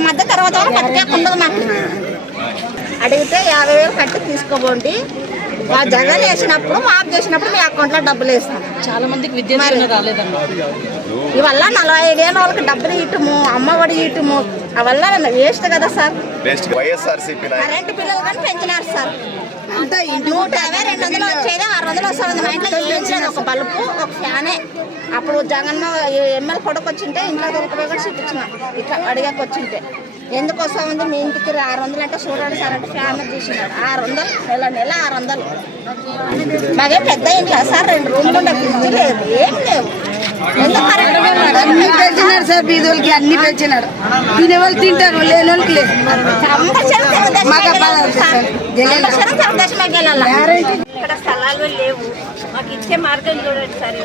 మధ్య తర్వాత బతికే ఉండదు మాకు. అడిగితే యాభై వేలు కట్టి తీసుకోబోండి. మా జగన్ వేసినప్పుడు మాఫ్ చేసినప్పుడు మీ అకౌంట్లో డబ్బులు వేస్తాం. చాలా మందికి విద్యా ఇవల్ల నలభై ఐదేళ్ళ వాళ్ళకి డబ్బులు ఇటుము అమ్మఒడి ఇటుము అవల్ల వేస్ట్ కదా సార్. కరెంటు బిల్లులు కానీ పెంచినారు సార్. నూట యాభై రెండు వందలు వచ్చేది ఆరు వందలు వస్తుంది. మా ఇంట్లో ఏం లేదు ఒక బల్బు ఒక ఫ్యానే. అప్పుడు జగన్ ఎమ్మెల్యే కొడుకు వచ్చింటే ఇంట్లో దొరికిపోయి కూడా చూపించిన. ఇట్లా అడిగాక వచ్చింటే ఎందుకు వస్తా ఉంది మీ ఇంటికి ఆరు వందలు అంటే చూడండి సార్ అంటే ఫ్యాన్ తీసినాడు ఆరు వందలు నెల నెల ఆరు వందలు. మాకే పెద్ద ఇంట్లో సార్ రెండు రూమ్లు ఉండే ఫ్రిడ్జ్ లేదు ఏం లేవు. అన్ని పెంచినాడు సార్ బీదోళ్ళకి అన్ని పెంచినాడు తినే వాళ్ళు తింటారు లేని వాళ్ళకి లేదు ఇక్కడ స్థలాలు లేవు. మాకు ఇచ్చే మార్గం చూడండి సార్